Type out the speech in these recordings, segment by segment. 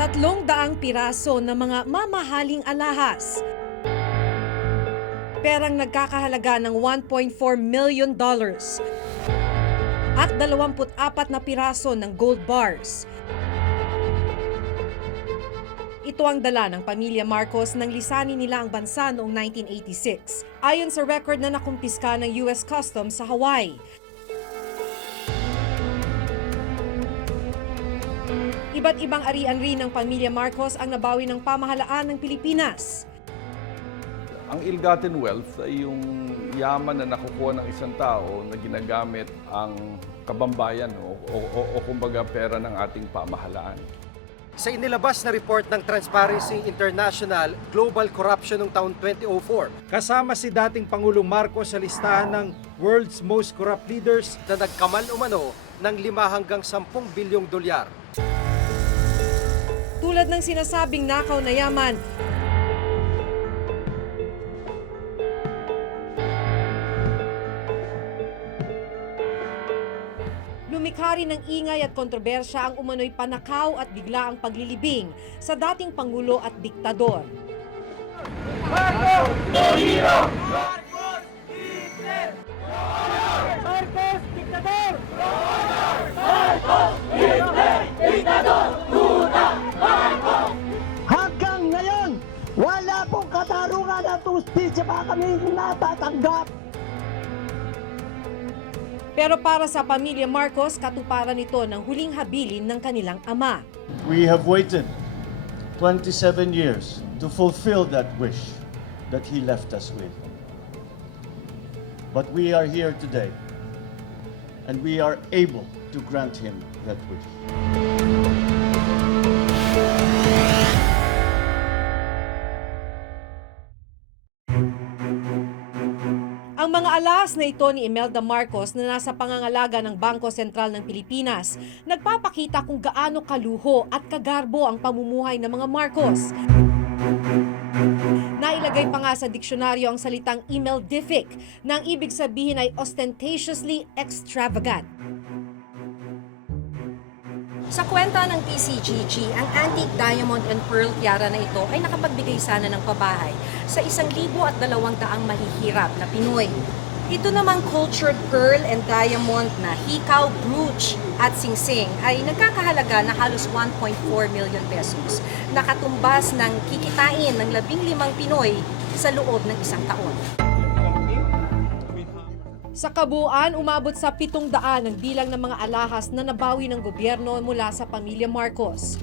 300 piraso ng mga mamahaling alahas. Perang nagkakahalaga ng $1.4 million. At 24 na piraso ng gold bars. Ito ang dala ng pamilya Marcos nang lisanin nila ang bansa noong 1986. Ayon sa record na nakumpiska ng US Customs sa Hawaii. Iba't ibang arian rin ng pamilya Marcos ang nabawi ng pamahalaan ng Pilipinas. Ang ill-gotten wealth ay yung yaman na nakukuha ng isang tao na ginagamit ang kabambayan o kumbaga pera ng ating pamahalaan. Sa inilabas na report ng Transparency International Global Corruption noong taon 2004, kasama si dating Pangulong Marcos sa listahan ng World's Most Corrupt Leaders na nagkamal umano ng 5 hanggang 10 bilyong dolyar. Tulad ng sinasabing nakaw na yaman, lumikha rin ng ingay at kontrobersya ang umano'y panakaw at biglaang paglilibing sa dating Pangulo at Diktador. Marcos! Torino! Marcos! Hitler! Marcos! Diktador! Marcos! Hitler! Diktador! Duda! Marcos! Hanggang ngayon, wala pong katarungan at ustisya pa kami natatanggap. Pero para sa pamilya Marcos, katuparan ito ng huling habilin ng kanilang ama. We have waited 27 years to fulfill that wish that he left us with. But we are here today, and we are able to grant him that wish. Ang mga alahas na ito ni Imelda Marcos na nasa pangangalaga ng Bangko Sentral ng Pilipinas, nagpapakita kung gaano kaluho at kagarbo ang pamumuhay ng mga Marcos. Nailagay pa nga sa diksyonaryo ang salitang emeldific na ang ibig sabihin ay ostentatiously extravagant. Sa kwenta ng PCGG, ang antique diamond and pearl tiara na ito ay nakapagbigay sana ng pabahay sa 1,200 mahihirap na Pinoy. Ito namang cultured pearl and diamond na hikaw, brooch at singsing ay nagkakahalaga na halos 1.4 million pesos. Nakatumbas ng kikitain ng 15 Pinoy sa loob ng isang taon. Sa kabuuan, umabot sa 700 ang bilang ng mga alahas na nabawi ng gobyerno mula sa pamilya Marcos.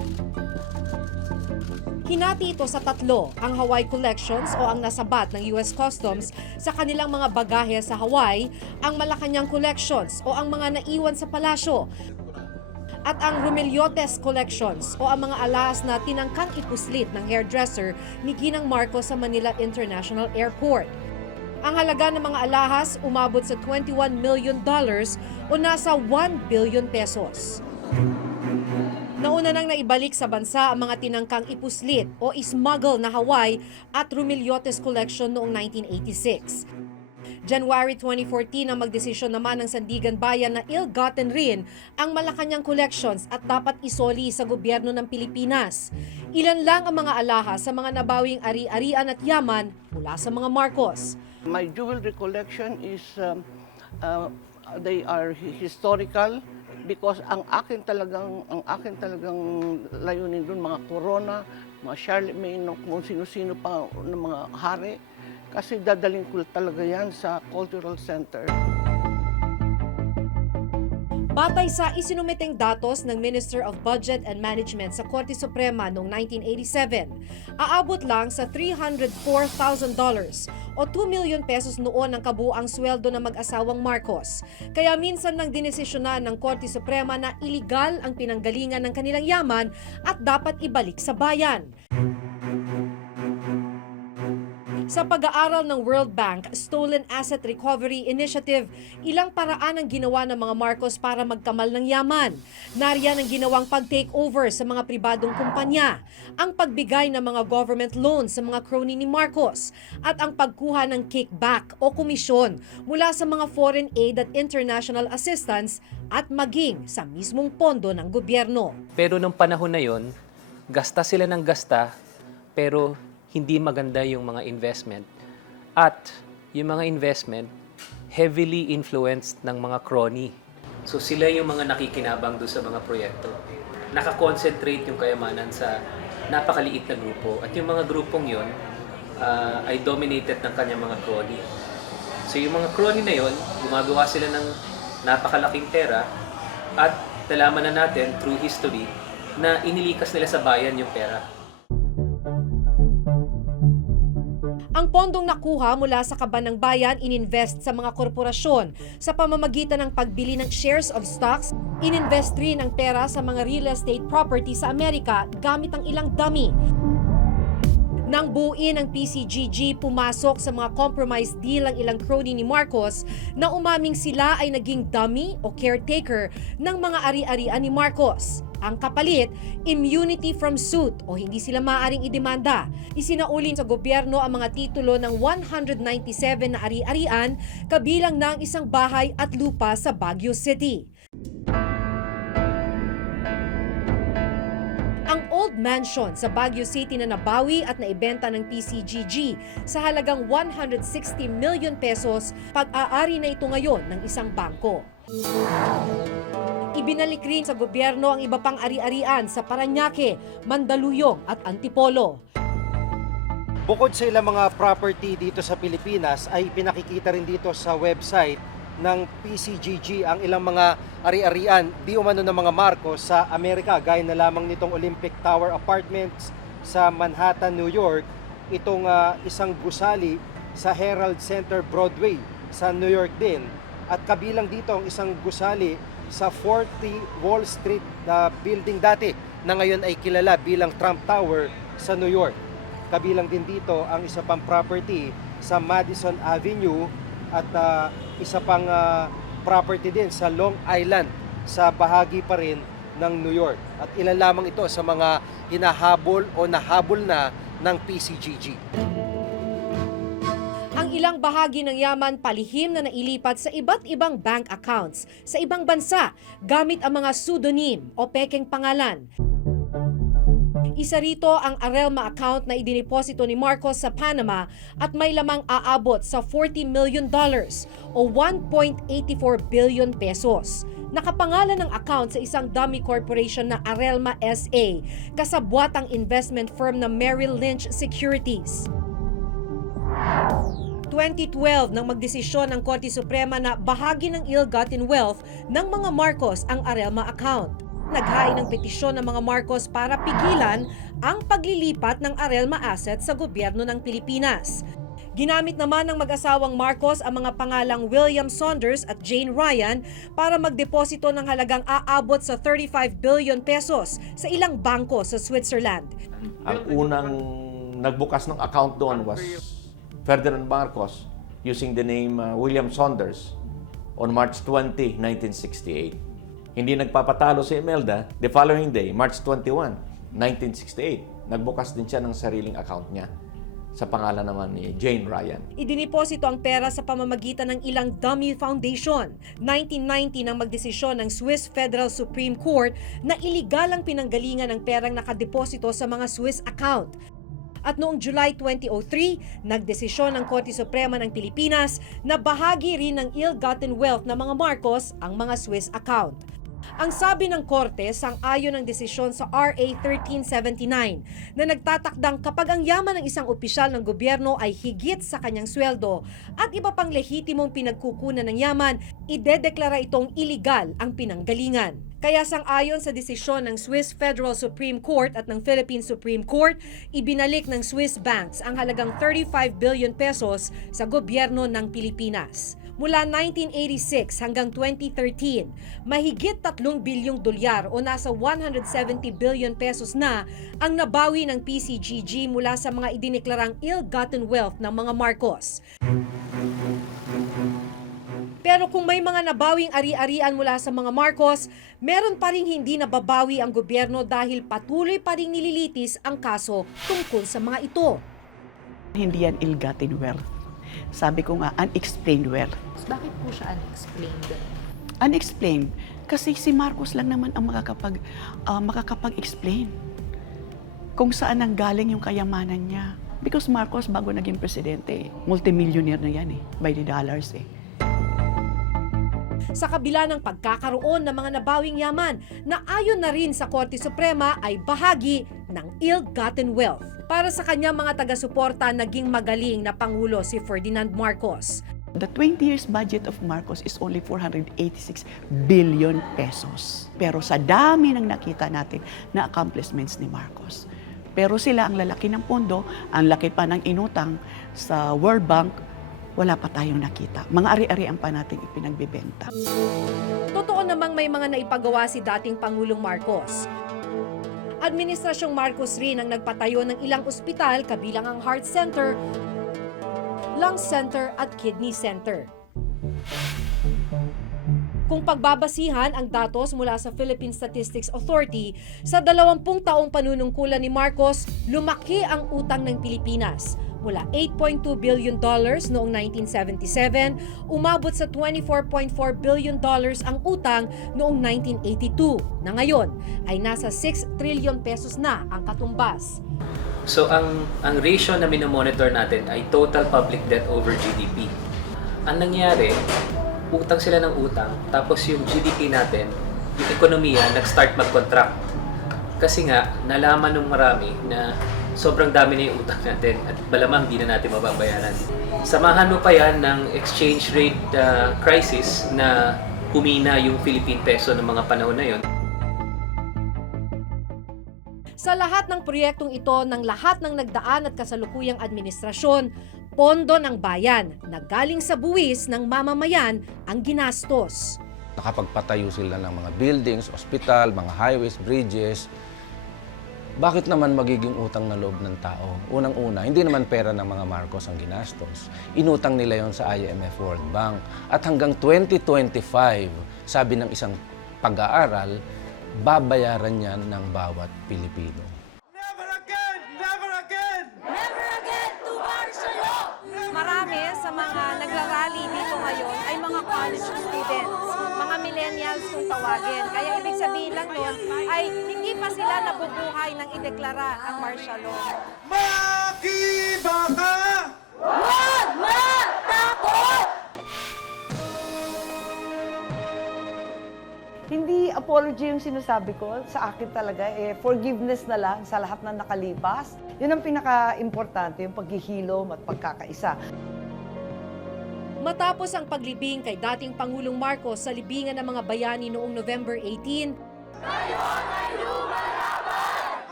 Hinati ito sa 3, ang Hawaii Collections o ang nasabat ng US Customs sa kanilang mga bagahe sa Hawaii, ang Malacanang Collections o ang mga naiwan sa palasyo, at ang Rumiliotes Collections o ang mga alahas na tinangkang ipuslit ng hairdresser ni Ginang Marcos sa Manila International Airport. Ang halaga ng mga alahas umabot sa $21 million o nasa 1 billion pesos. Nauna nang naibalik sa bansa ang mga tinangkang ipuslit o smuggle na Hawaii at Rumiliotes Collection noong 1986. January 2014 ang magdesisyon naman ng Sandigan Bayan na ill-gotten rin ang Malacanang Collections at dapat isoli sa gobyerno ng Pilipinas. Ilan lang ang mga alahas sa mga nabawing ari-arian at yaman mula sa mga Marcos. My jewelry collection is, they are historical because ang akin talagang layunin doon mga corona, mga Charlemagne, kung sino-sino pa ng mga hari, kasi dadaling ko talaga yan sa cultural center. Batay sa isinumiteng datos ng Minister of Budget and Management sa Korte Suprema noong 1987, aabot lang sa $304,000 o 2 million pesos noon ang kabuuang sweldo ng mag-asawang Marcos. Kaya minsan nang dinesisyonan ng Korte Suprema na iligal ang pinanggalingan ng kanilang yaman at dapat ibalik sa bayan. Sa pag-aaral ng World Bank Stolen Asset Recovery Initiative, ilang paraan ang ginawa ng mga Marcos para magkamal ng yaman. Nariyan ang ginawang pag-takeover sa mga pribadong kumpanya, ang pagbigay ng mga government loans sa mga crony ni Marcos, at ang pagkuha ng kickback o komisyon mula sa mga foreign aid at international assistance at maging sa mismong pondo ng gobyerno. Pero nung panahon na yon, gasta sila ng gasta, pero hindi maganda yung mga investment. At yung mga investment, heavily influenced ng mga crony. So sila yung mga nakikinabang doon sa mga proyekto. Nakakonsentrate yung kayamanan sa napakaliit na grupo. At yung mga grupong yon ay dominated ng kanyang mga crony. So yung mga crony na yon, gumagawa sila ng napakalaking pera at nalaman na natin through history na inilikas nila sa bayan yung pera. Ang pondong nakuha mula sa kaban ng bayan ininvest sa mga korporasyon sa pamamagitan ng pagbili ng shares of stocks, ininvest rin ang pera sa mga real estate property sa Amerika gamit ang ilang dummy. Nang buuin ang PCGG, pumasok sa mga compromise deal ang ilang crony ni Marcos na umaming sila ay naging dummy o caretaker ng mga ari-arian ni Marcos. Ang kapalit, immunity from suit o hindi sila maaaring idemanda. Isinaulin sa gobyerno ang mga titulo ng 197 na ari-arian, kabilang ng isang bahay at lupa sa Baguio City. Ang old mansion sa Baguio City na nabawi at naibenta ng PCGG sa halagang 160 million pesos, pag-aari na ito ngayon ng isang bangko. Ibinalik rin sa gobyerno ang iba pang ari-arian sa Parañaque, Mandaluyong at Antipolo. Bukod sa ilang mga property dito sa Pilipinas, ay pinakikita rin dito sa website ng PCGG ang ilang mga ari-arian di umano ng mga Marcos sa Amerika, gaya na lamang nitong Olympic Tower Apartments sa Manhattan, New York, itong isang gusali sa Herald Center Broadway sa New York din, at kabilang dito ang isang gusali sa 40 Wall Street na building dati na ngayon ay kilala bilang Trump Tower sa New York. Kabilang din dito ang isa pang property sa Madison Avenue at isa pang property din sa Long Island sa bahagi pa rin ng New York. At ilan lamang ito sa mga hinahabol o nahabol na ng PCGG. Ang ilang bahagi ng yaman palihim na nailipat sa iba't ibang bank accounts sa ibang bansa gamit ang mga pseudonym o pekeng pangalan. Isa rito ang Arelma account na idiniposito ni Marcos sa Panama at may lamang aabot sa $40 million o 1.84 billion pesos. Nakapangalan ng account sa isang dummy corporation na Arelma SA, kasabwatang investment firm na Merrill Lynch Securities. 2012 nang magdesisyon ng Korte Suprema na bahagi ng ill-gotten wealth ng mga Marcos ang Arelma account. Naghain ng petisyon ng mga Marcos para pigilan ang paglilipat ng Arelma assets sa gobyerno ng Pilipinas. Ginamit naman ng mag-asawang Marcos ang mga pangalang William Saunders at Jane Ryan para magdeposito ng halagang aabot sa 35 billion pesos sa ilang bangko sa Switzerland. Ang unang nagbukas ng account doon was Ferdinand Marcos using the name William Saunders on March 20, 1968. Hindi nagpapatalo si Imelda. The following day, March 21, 1968, nagbukas din siya ng sariling account niya sa pangalan naman ni Jane Ryan. Idiniposito ang pera sa pamamagitan ng ilang dummy foundation. 1990 nang magdesisyon ng Swiss Federal Supreme Court na iligal ang pinanggalingan ng perang nakadeposito sa mga Swiss account. At noong July 2003, nagdesisyon ng Korte Suprema ng Pilipinas na bahagi rin ng ill-gotten wealth ng mga Marcos ang mga Swiss account. Ang sabi ng Korte, sang-ayon ng desisyon sa RA 1379 na nagtatakdang kapag ang yaman ng isang opisyal ng gobyerno ay higit sa kanyang sweldo at iba pang lehitimong pinagkukunan ng yaman, idedeklara itong iligal ang pinanggalingan. Kaya sang-ayon sa desisyon ng Swiss Federal Supreme Court at ng Philippine Supreme Court, ibinalik ng Swiss banks ang halagang 35 billion pesos sa gobyerno ng Pilipinas. Mula 1986 hanggang 2013, mahigit 3 bilyong dolyar o nasa 170 billion pesos na ang nabawi ng PCGG mula sa mga idineklarang ill-gotten wealth ng mga Marcos. Pero kung may mga nabawing ari-arian mula sa mga Marcos, meron pa ring hindi nababawi ang gobyerno dahil patuloy pa ring nililitis ang kaso tungkol sa mga ito. Hindi yan ill-gotten wealth. Sabi ko nga, unexplained wealth. Bakit po siya unexplained? Unexplained? Kasi si Marcos lang naman ang makakapag-explain. kung saan nanggaling yung kayamanan niya. Because Marcos, bago naging presidente, multimillionaire na yan by the dollars Sa kabila ng pagkakaroon ng mga nabawing yaman na ayon na rin sa Korte Suprema ay bahagi ng ill-gotten wealth. Para sa kanyang mga taga-suporta, naging magaling na Pangulo si Ferdinand Marcos. The 20 years budget of Marcos is only 486 billion pesos. Pero sa dami ng nakita natin na accomplishments ni Marcos, pero sila ang lalaki ng pondo, ang laki pa ng inutang sa World Bank, wala pa tayong nakita. Mga ari-arian pa natin ipinagbibenta. Totoo namang may mga naipagawa si dating Pangulong Marcos. Administrasyong Marcos rin ang nagpatayo ng ilang ospital kabilang ang Heart Center, Lung Center at Kidney Center. Kung pagbabasihan ang datos mula sa Philippine Statistics Authority, sa 20 taong panunungkulan ni Marcos, lumaki ang utang ng Pilipinas. Mula $8.2 billion noong 1977, umabot sa $24.4 billion ang utang noong 1982, na ngayon ay nasa 6 trillion pesos na ang katumbas. So ang ratio na minomonitor natin ay total public debt over GDP. Ang nangyari, utang sila ng utang, tapos yung GDP natin, yung ekonomiya, nag-start mag-contract. Kasi nga, nalaman ng marami na sobrang dami na yung utang natin at malamang di na natin mababayaran. Samahan mo pa yan ng exchange rate crisis na humina yung Philippine peso ng mga panahon na yon. Sa lahat ng proyektong ito ng lahat ng nagdaan at kasalukuyang administrasyon, pondo ng bayan na galing sa buwis ng mamamayan ang ginastos. Nakapagpatayo sila ng mga buildings, ospital, mga highways, bridges. Bakit naman magiging utang na loob ng tao? Unang-una, hindi naman pera ng mga Marcos ang ginastos. Inutang nila yon sa IMF World Bank. At hanggang 2025, sabi ng isang pag-aaral, babayaran yan ng bawat Pilipino. Never again! Never again! Never again to martial law! Marami sa mga nagrarally dito ngayon ay mga college students, mga millennials kung tawagin. Kaya ibig sabihin lang nun ay hindi pa sila nabubuhay nang ideklara ang martial law. Makibaka! Huwag matakot! Hindi apology yung sinasabi ko. Sa akin talaga, forgiveness na lang sa lahat ng nakalipas. Yun ang pinaka-importante, yung paghihilom at pagkakaisa. Matapos ang paglibing kay dating Pangulong Marcos sa libingan ng mga bayani noong November 18,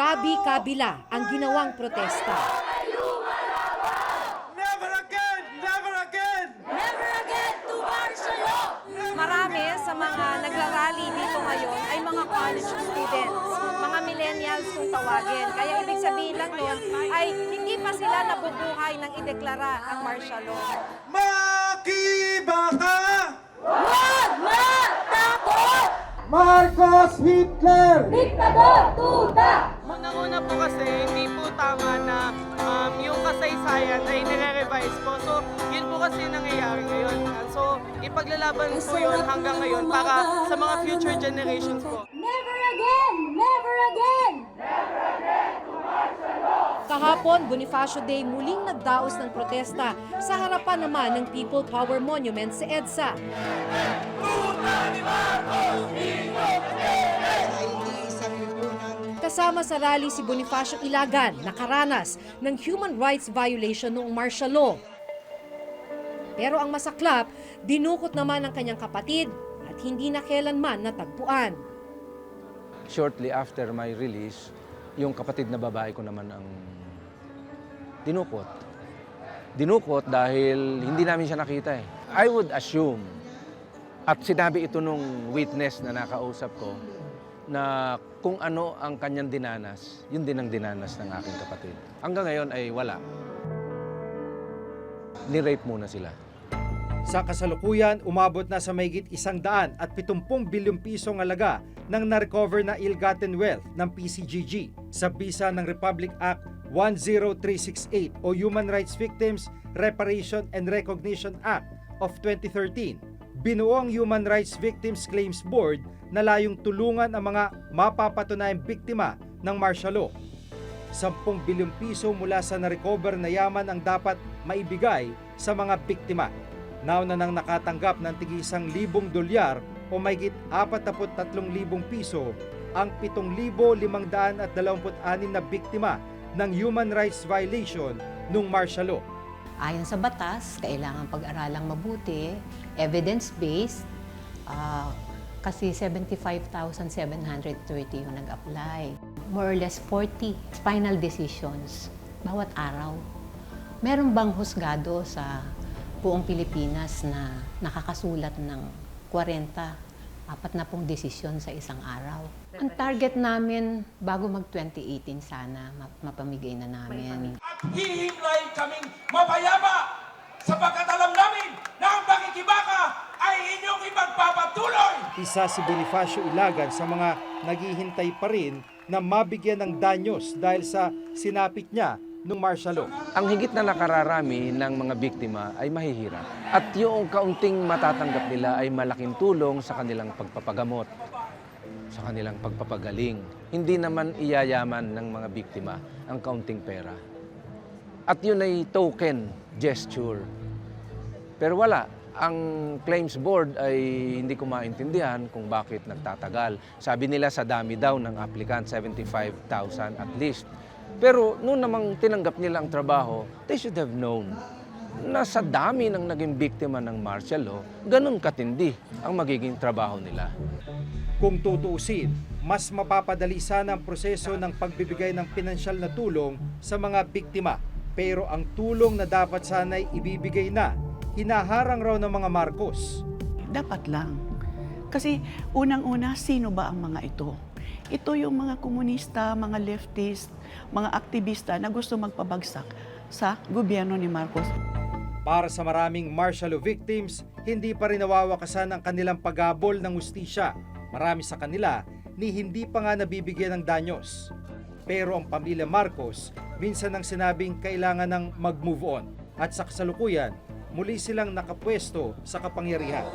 kabi-kabila ang ginawang protesta. Never again! Never again! Never again to martial law! Marami sa mga nagrarally dito ngayon ay mga college students, mga millennials kung tawagin. Kaya ibig sabihin lang nun ay hindi pa sila nabubuhay nang ideklara ang martial law. Makibaka! Huwag matakot! Marcos Hitler! Diktador tuta! Unang-una po kasi, hindi po tama na yung kasaysayan ay nire-revise po. So, yun po kasi nangyayari ngayon. So, ipaglalaban po yun hanggang ngayon para sa mga future generations po. Never again! Never again! Kahapon, Bonifacio Day muling nagdaos ng protesta sa harapan naman ng People Power Monument sa EDSA. Kasama sa rally si Bonifacio Ilagan, nakaranas ng human rights violation noong martial law. Pero ang masaklap, dinukot naman ng kanyang kapatid at hindi na kailanman natagpuan. Shortly after my release, yung kapatid na babae ko naman ang dinukot. Dinukot dahil hindi namin siya nakita eh. I would assume, at sinabi ito nung witness na nakausap ko, na kung ano ang kanyang dinanas, yun din ang dinanas ng aking kapatid. Hanggang ngayon ay wala. Ni-rape muna sila. Sa kasalukuyan, umabot na sa mahigit 170 bilyong pisong halaga ng na-recover na ill-gotten wealth ng PCGG sa bisa ng Republic Act 10368 o Human Rights Victims Reparation and Recognition Act of 2013. Binuo ang Human Rights Victims Claims Board na layong tulungan ang mga mapapatunayang biktima ng martial law. 10 bilyong piso mula sa na-recover na yaman ang dapat maibigay sa mga biktima. Nauna nang nakatanggap ng tig $1,000 o mahigit 43,000 piso ang 7,526 na biktima ng human rights violation nung martial law. Ayon sa batas, kailangan pag-aralang mabuti, evidence-based, kasi 75,730 yung nag-apply. More or less 40 final decisions bawat araw. Meron bang husgado sa buong Pilipinas na nakakasulat ng 40 desisyon sa isang araw? Ang target namin bago mag-2018 sana mapamigay na namin. At hihimlay kaming mapayapa sapagkat alam namin na ang pakikibaka ay inyong ipagpapatuloy. Isa si Bonifacio Ilagan sa mga naghihintay pa rin na mabigyan ng danyos dahil sa sinapit niya nung martial law. Ang higit na nakararami ng mga biktima ay mahihirap. At yung kaunting matatanggap nila ay malaking tulong sa kanilang pagpapagamot, sa kanilang pagpapagaling. Hindi naman iyayaman ng mga biktima ang kaunting pera. At yun ay token gesture. Pero wala. Ang claims board ay hindi ko maintindihan kung bakit nagtatagal. Sabi nila sa dami daw ng applicant, 75,000 at least. Pero noon namang tinanggap nila ang trabaho, they should have known na sa dami ng naging biktima ng martial law, ganun katindi ang magiging trabaho nila. Kung tutuusin, mas mapapadali sana ang proseso ng pagbibigay ng pinansyal na tulong sa mga biktima. Pero ang tulong na dapat sana'y ibibigay na, hinaharang raw ng mga Marcos. Dapat lang. Kasi unang-una, sino ba ang mga ito? Ito yung mga komunista, mga leftist, mga aktivista na gusto magpabagsak sa gobyerno ni Marcos. Para sa maraming martial law victims, hindi pa rin nawawakasan ang kanilang paghabol ng hustisya. Marami sa kanila ni hindi pa nga nabibigyan ng danyos. Pero ang pamilya Marcos, minsan nang sinabing kailangan ng mag-move on. At sa kasalukuyan, muli silang nakapwesto sa kapangyarihan.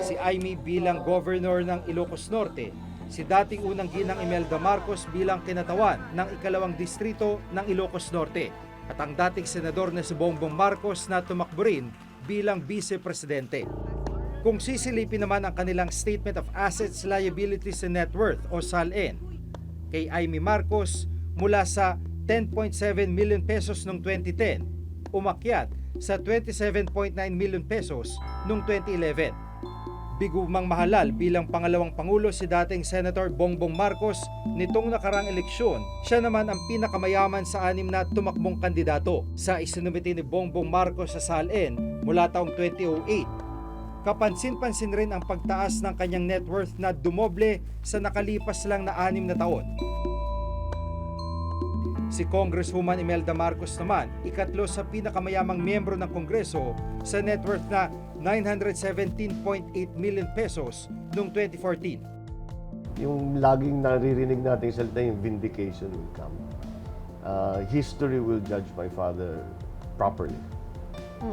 Si Aimee bilang governor ng Ilocos Norte, si dating unang ginang Imelda Marcos bilang kinatawan ng ikalawang distrito ng Ilocos Norte, at ang dating senador na si Bongbong Marcos na tumakbo rin bilang vice-presidente. Kung sisilipin naman ang kanilang Statement of Assets, Liabilities and Net Worth o SALN, kay Aimee Marcos mula sa 10.7 million pesos noong 2010, umakyat sa 27.9 million pesos noong 2011. Bigumang mahalal bilang pangalawang pangulo si dating Senator Bongbong Marcos nitong nakarang eleksyon. Siya naman ang pinakamayaman sa 6 na tumakbong kandidato sa isinumiti ni Bongbong Marcos sa SALN mula taong 2008. Kapansin-pansin rin ang pagtaas ng kanyang net worth na dumoble sa nakalipas lang na 6 na taon. Si Congresswoman Imelda Marcos naman, ikatlo sa pinakamayamang miyembro ng Kongreso sa net worth na 917.8 million pesos noong 2014. Yung laging naririnig natin salita, yung vindication will come. History will judge my father properly.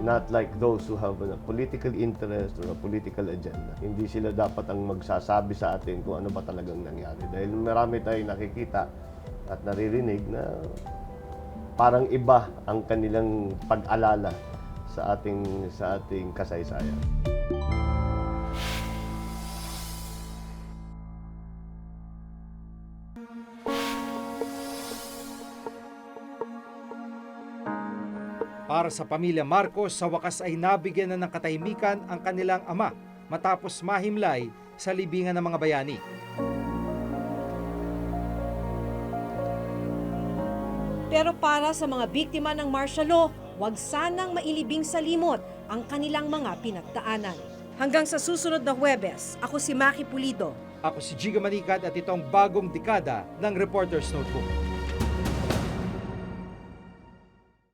Not like those who have a political interest or a political agenda. Hindi sila dapat ang magsasabi sa atin kung ano ba talagang nangyari. Dahil marami tayong nakikita at naririnig na parang iba ang kanilang pag-alala sa ating kasaysayan. Para sa pamilya Marcos, sa wakas ay nabigyan na ng katahimikan ang kanilang ama matapos mahimlay sa libingan ng mga bayani. Pero para sa mga biktima ng martial law, huwag sanang mailibing sa limot ang kanilang mga pinagdaanan. Hanggang sa susunod na Huwebes, ako si Maki Pulido. Ako si Giga Manikad at itong bagong dekada ng Reporter's Notebook.